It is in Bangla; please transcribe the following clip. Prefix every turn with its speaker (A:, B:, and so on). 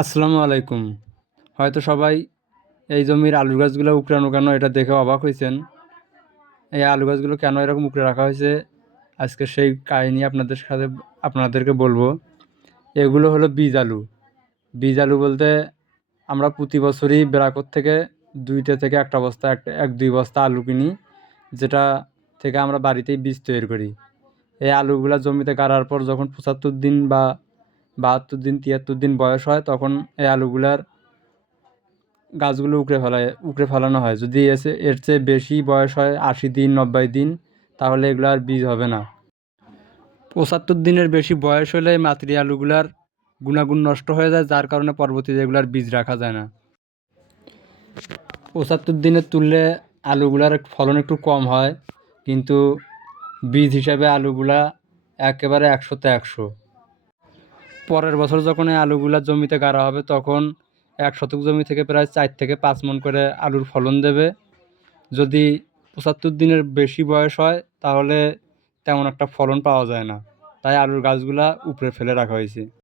A: আসসালামু আলাইকুম। হয়তো সবাই এই জমির আলু গাছগুলো উকড়ানো কেন, এটা দেখে অবাক হয়েছেন। এই আলু গাছগুলো কেন এরকম উকড়ে রাখা হয়েছে? আজকে সেই কাহিনী আপনাদের সাথে আপনাদেরকে বলব। এগুলো হলো বীজ আলু। বীজ আলু বলতে আমরা প্রতি বছরই বেরাকর থেকে দুইটা থেকে একটা বস্তা একটা এক, দুই বস্তা আলু কিনি, যেটা থেকে আমরা বাড়িতেই বীজ তৈরি করি। এই আলুগুলা জমিতে গাড়ার পর যখন পঁচাত্তর দিন বা বাহাত্তর দিন, তিয়াত্তর দিন বয়স হয়, তখন এই আলুগুলার গাছগুলো উকড়ে ফেলায়, উকড়ে ফেলানো হয়। যদি এসে এর চেয়ে বেশি বয়স হয়, আশি দিন, নব্বই দিন, তাহলে এগুলো আর বীজ হবে না। পঁচাত্তর দিনের বেশি বয়স হলে মাতৃ আলুগুলার গুণাগুণ নষ্ট হয়ে যায়, যার কারণে পরবর্তীতে এগুলার বীজ রাখা যায় না। পঁচাত্তর দিনে তুললে আলুগুলার ফলন একটু কম হয়, কিন্তু বীজ হিসাবে আলুগুলা একেবারে একশোতে একশো। পরের বছর যখন এই আলুগুলা জমিতে গাড়া হবে, তখন এক শতক জমি থেকে প্রায় চার থেকে পাঁচ মন করে আলুর ফলন দেবে। যদি পঁচাত্তর দিনের বেশি বয়স হয়, তাহলে তেমন একটা ফলন পাওয়া যায় না। তাই আলুর গাছগুলা উপরে ফেলে রাখা হয়েছে।